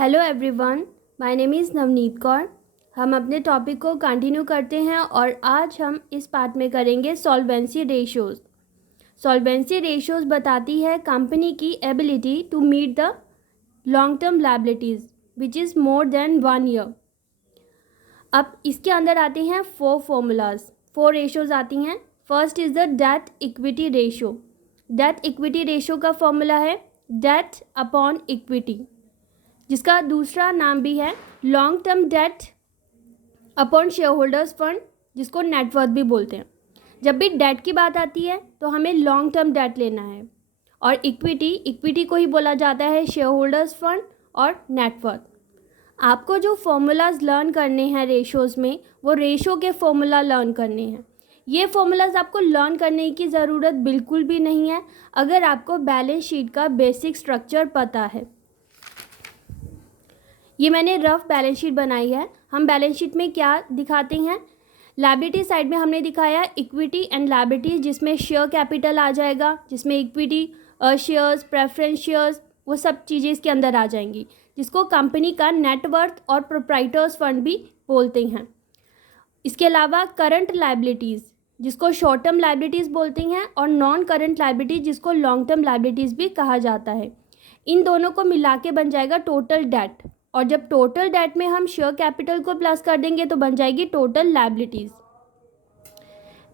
Hello everyone, my name is Navneet Kaur. हम अपने topic को कंटिन्यू करते हैं और आज हम इस पार्ट में करेंगे सॉल्वेंसी रेशियोज़। सॉल्वेंसी रेशियोज़ बताती है कंपनी की ability to meet the long term liabilities which is more than 1 year. अब इसके अंदर आते हैं 4 फॉर्मूलाज, 4 रेशियोज़ आती हैं। First is the debt equity ratio. Debt equity ratio का फॉर्मूला है डेट अपॉन इक्विटी, जिसका दूसरा नाम भी है long term debt upon share holders fund, जिसको नेटवर्थ भी बोलते हैं। जब भी डेट की बात आती है तो हमें लॉन्ग टर्म डेट लेना है, और इक्विटी को ही बोला जाता है शेयर होल्डर्स फंड और नेटवर्थ। आपको जो फॉर्मूलाज लर्न करने हैं रेशोज़ में, वो रेशो के फॉर्मूला लर्न करने हैं। ये फॉर्मूलाज आपको लर्न करने की ज़रूरत बिल्कुल भी नहीं है अगर आपको बैलेंस शीट का बेसिक स्ट्रक्चर पता है। ये मैंने रफ बैलेंस शीट बनाई है। हम बैलेंस शीट में क्या दिखाते हैं, लायबिलिटी साइड में हमने दिखाया इक्विटी एंड लायबिलिटी, जिसमें शेयर कैपिटल आ जाएगा, जिसमें इक्विटी शेयर्स, प्रेफरेंस शेयर्स, वो सब चीज़ें इसके अंदर आ जाएंगी, जिसको कंपनी का नेटवर्थ और प्रोप्राइटर्स फंड भी बोलते हैं। इसके अलावा करंट लायबिलिटीज़, जिसको शॉर्ट टर्म लायबिलिटीज़ बोलते हैं, और नॉन करंट लायबिलिटी, जिसको लॉन्ग टर्म लायबिलिटीज़ भी कहा जाता है। इन दोनों को मिला के बन जाएगा टोटल डेट, और जब टोटल डेट में हम शेयर कैपिटल को प्लस कर देंगे तो बन जाएगी टोटल लायबिलिटीज़।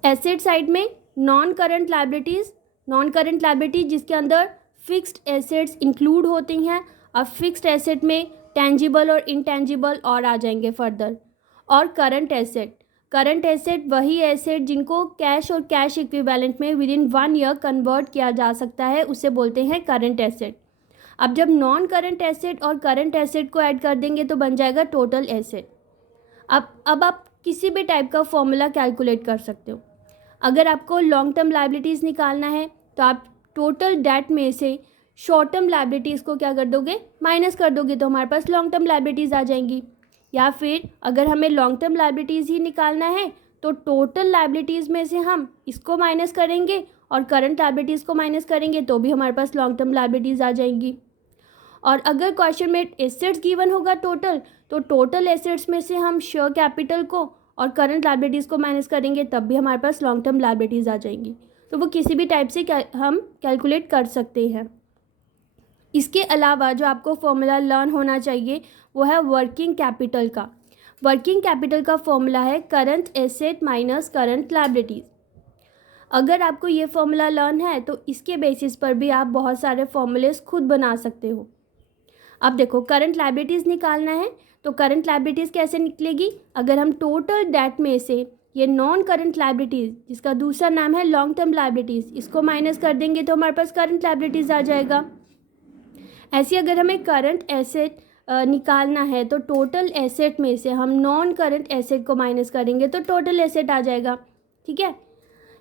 एसेट साइड में नॉन करंट लायबिलिटी जिसके अंदर फिक्स्ड एसेट्स इंक्लूड होती हैं। अब फिक्स्ड एसेट में टेंजिबल और इनटेंजिबल और आ जाएंगे फर्दर। और करंट एसेट वही एसेट जिनको कैश और कैश इक्विवेलेंट में विद इन 1 ईयर कन्वर्ट किया जा सकता है, उसे बोलते हैं करंट एसेट। अब जब नॉन करंट एसेट और करंट एसेट को ऐड कर देंगे तो बन जाएगा टोटल एसेट। अब आप किसी भी टाइप का फॉर्मूला कैलकुलेट कर सकते हो। अगर आपको लॉन्ग टर्म लायबिलिटीज़ निकालना है तो आप टोटल डेट में से शॉर्ट टर्म लायबिलिटीज़ को क्या कर दोगे, माइनस कर दोगे, तो हमारे पास लॉन्ग टर्म लायबिलिटीज़ आ जाएंगी। या फिर अगर हमें लॉन्ग टर्म लायबिलिटीज़ ही निकालना है तो टोटल लायबिलिटीज़ में से हम इसको माइनस करेंगे और करंट लायबिलिटीज़ को माइनस करेंगे तो भी हमारे पास लॉन्ग टर्म लायबिलिटीज़ आ जाएंगी। और अगर क्वेश्चन में एसेट्स गिवन होगा टोटल, तो टोटल एसेट्स में से हम शेयर कैपिटल को और करंट लायबिलिटीज़ को माइनस करेंगे तब भी हमारे पास लॉन्ग टर्म लायबिलिटीज़ आ जाएंगी। तो वो किसी भी टाइप से हम कैलकुलेट कर सकते हैं। इसके अलावा जो आपको फॉर्मूला लर्न होना चाहिए वो है वर्किंग कैपिटल का फॉर्मूला है current asset minus current liabilities. अगर आपको ये फॉर्मूला लर्न है तो इसके बेसिस पर भी आप बहुत सारे फॉर्मूलेस खुद बना सकते हो। अब देखो, करंट लायबिलिटीज़ निकालना है तो करंट लायबिलिटीज़ कैसे निकलेगी, अगर हम टोटल डेट में से ये नॉन करंट लायबिलिटीज़, जिसका दूसरा नाम है लॉन्ग टर्म लायबिलिटीज़, इसको माइनस कर देंगे तो हमारे पास करंट लायबिलिटीज़ आ जाएगा। ऐसे अगर हमें करंट एसेट निकालना है तो टोटल एसेट में से हम नॉन करंट एसेट को माइनस करेंगे तो टोटल एसेट आ जाएगा। ठीक है।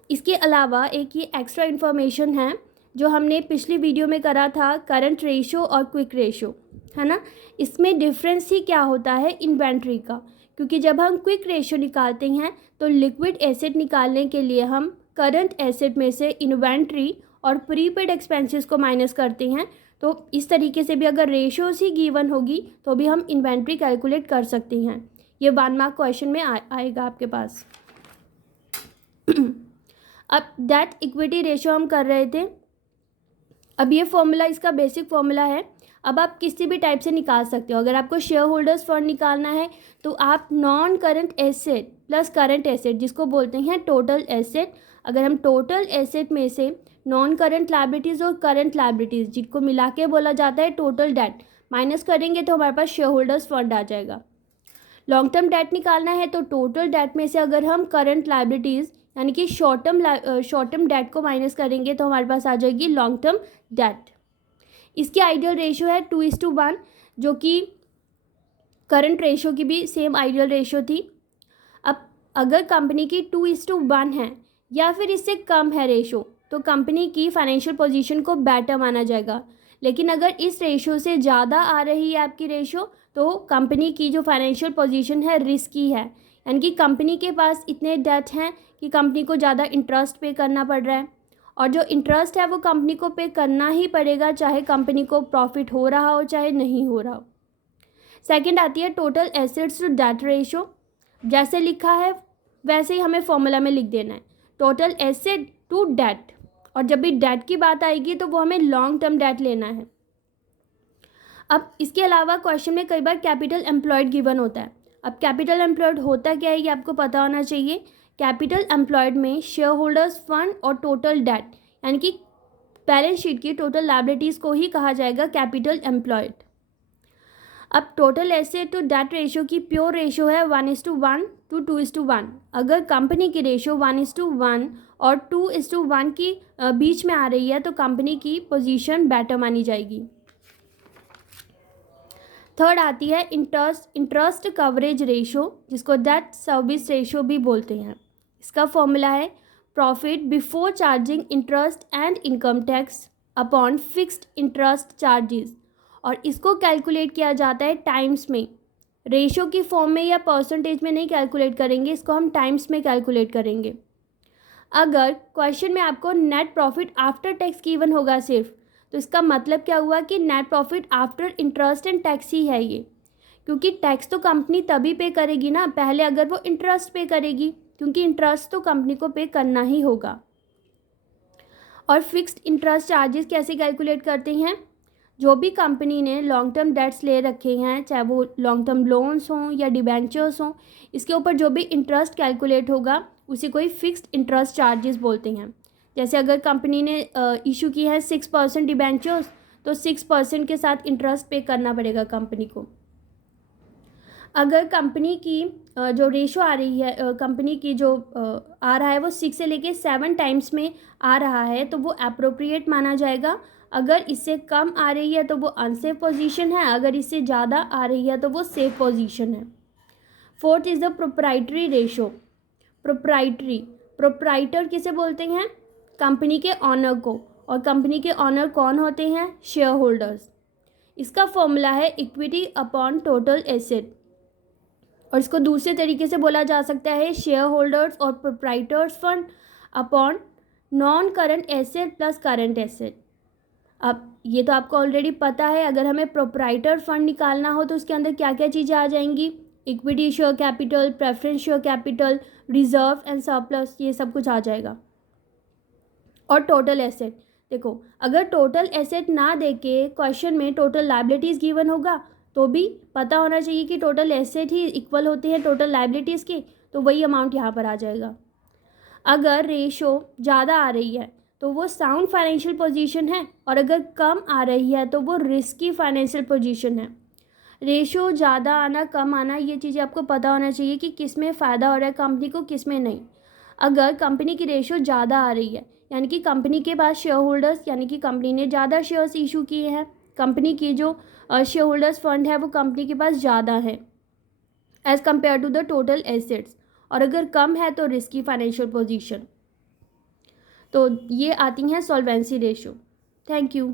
इसके अलावा एक ये एक्स्ट्रा इन्फॉर्मेशन है जो हमने पिछली वीडियो में करा था, करंट रेशो और क्विक रेशो, है ना। इसमें डिफरेंस ही क्या होता है, इन्वेंट्री का। क्योंकि जब हम क्विक रेशो निकालते हैं तो लिक्विड एसेट निकालने के लिए हम करंट एसेट में से इन्वेंट्री और प्रीपेड एक्सपेंसेस को माइनस करते हैं। तो इस तरीके से भी अगर रेशोज ही गिवन होगी तो भी हम इन्वेंट्री कैलकुलेट कर सकते हैं। ये 1 मार्क क्वेश्चन में आएगा आपके पास। अब डेट इक्विटी रेशो हम कर रहे थे। अब ये फॉर्मूला इसका बेसिक फॉर्मूला है। अब आप किसी भी टाइप से निकाल सकते हो। अगर आपको शेयर होल्डर्स फंड निकालना है तो आप non current asset plus current asset, जिसको बोलते हैं टोटल एसेट, अगर हम टोटल एसेट में से नॉन करंट लायबिलिटीज़ और करंट लायबिलिटीज़, जिनको मिला के बोला जाता है टोटल डेट, माइनस करेंगे तो हमारे पास शेयर होल्डर्स फंड आ जाएगा। लॉन्ग टर्म डेट निकालना है तो टोटल डेट में से अगर हम करंट लायबिलिटीज़ यानी कि शॉर्ट टर्म डेट को माइनस करेंगे तो हमारे पास आ जाएगी लॉन्ग टर्म डेट। इसकी आइडियल रेशो है 2:1, जो कि करंट रेशो की भी सेम आइडियल रेशो थी। अब अगर कंपनी की 2:1 है या फिर इससे कम है रेशो तो कंपनी की फाइनेंशियल पोजीशन को बेटर माना जाएगा। लेकिन अगर इस रेशो से ज़्यादा आ रही है आपकी रेशो तो कंपनी की जो फाइनेंशियल पोजीशन है रिस्की है, यानी कि कंपनी के पास इतने डेट हैं कि कंपनी को ज़्यादा इंटरेस्ट पे करना पड़ रहा है, और जो इंटरेस्ट है वो कंपनी को पे करना ही पड़ेगा, चाहे कंपनी को प्रॉफिट हो रहा हो चाहे नहीं हो रहा हो। सेकंड आती है total assets to debt ratio. जैसे लिखा है वैसे ही हमें फॉर्मूला में लिख देना है, टोटल एसेट टू डेट, और जब भी डेट की बात आएगी तो वो हमें लॉन्ग टर्म डेट लेना है। अब इसके अलावा क्वेश्चन में कई बार कैपिटल एम्प्लॉयड गिवन होता है। अब कैपिटल एम्प्लॉयड होता क्या है ये आपको पता होना चाहिए। कैपिटल एम्प्लॉयड में शेयर होल्डर्स फंड और टोटल डेट यानी कि बैलेंस शीट की टोटल लायबिलिटीज़ को ही कहा जाएगा कैपिटल एम्प्लॉयड। अब total asset to debt ratio की प्योर रेशियो है 1:1 to 2:1। अगर कंपनी की रेशियो 1:1 और 2:1 की बीच में आ रही है तो कंपनी की पोजीशन बेटर मानी जाएगी। थर्ड आती है इंटरेस्ट कवरेज रेशो, जिसको डेट सर्विस रेशो भी बोलते हैं। इसका फॉर्मूला है profit before charging interest and income tax upon fixed interest charges, और इसको कैलकुलेट किया जाता है टाइम्स में। रेशो की फॉर्म में या परसेंटेज में नहीं कैलकुलेट करेंगे, इसको हम टाइम्स में कैलकुलेट करेंगे। अगर क्वेश्चन में आपको net profit after tax given होगा सिर्फ, तो इसका मतलब क्या हुआ कि net profit after interest and tax ही है ये, क्योंकि टैक्स तो कंपनी तभी पे करेगी ना पहले अगर वो इंटरेस्ट पे करेगी, क्योंकि इंटरेस्ट तो कंपनी को पे करना ही होगा। और फिक्स्ड इंटरेस्ट चार्जेस कैसे कैलकुलेट करते हैं, जो भी कंपनी ने लॉन्ग टर्म डेट्स ले रखे हैं, चाहे वो लॉन्ग टर्म लोन्स हों या डिबेंचर्स हों, इसके ऊपर जो भी इंटरेस्ट कैलकुलेट होगा उसे कोई फिक्स्ड इंटरेस्ट चार्जेस बोलते हैं। जैसे अगर कंपनी ने इशू की है 6% डिबेंचर्स, तो 6% के साथ इंटरेस्ट पे करना पड़ेगा कंपनी को। अगर कंपनी की जो रेशो आ रही है, कंपनी की जो आ रहा है वो 6 से लेके 7 टाइम्स में आ रहा है, तो वो अप्रोप्रिएट माना जाएगा। अगर इससे कम आ रही है तो वो अनसेफ पोजीशन है, अगर इससे ज़्यादा आ रही है तो वो सेफ पोजीशन है। Fourth is the proprietary ratio. Proprietor किसे बोलते हैं, कंपनी के ऑनर को, और कंपनी के ऑनर कौन होते हैं, शेयर होल्डर्स। इसका फॉर्मूला है इक्विटी अपॉन टोटल एसेट, और इसको दूसरे तरीके से बोला जा सकता है शेयर होल्डर्स और proprietors fund upon non current asset plus current asset. अब ये तो आपको ऑलरेडी पता है, अगर हमें प्रोप्राइटर फंड निकालना हो तो उसके अंदर क्या क्या चीज़ें आ जाएंगी, equity share capital, preference share capital, reserve and surplus, ये सब कुछ आ जाएगा। और टोटल एसेट, देखो अगर टोटल एसेट ना देके क्वेश्चन में टोटल लायबिलिटीज़ गिवन होगा तो भी पता होना चाहिए कि टोटल एसेट ही इक्वल होते हैं टोटल लायबिलिटीज़ के, तो वही अमाउंट यहाँ पर आ जाएगा। अगर रेशो ज़्यादा आ रही है तो वो साउंड फाइनेंशियल पोजीशन है, और अगर कम आ रही है तो वो रिस्की फाइनेंशियल पोजीशन है। रेशो ज़्यादा आना कम आना ये चीज़ें आपको पता होना चाहिए कि किस में फ़ायदा हो रहा है कंपनी को, किस में नहीं। अगर कंपनी की रेशो ज़्यादा आ रही है यानी कि कंपनी के पास शेयर होल्डर्स यानी कि कंपनी ने ज़्यादा शेयर्स इशू किए हैं, कंपनी की जो शेयर होल्डर्स फंड है वो कंपनी के पास ज़्यादा है as compare to the total assets, और अगर कम है तो रिस्की फाइनेंशियल पोजीशन। तो ये आती हैं सॉल्वेंसी रेशो। Thank you.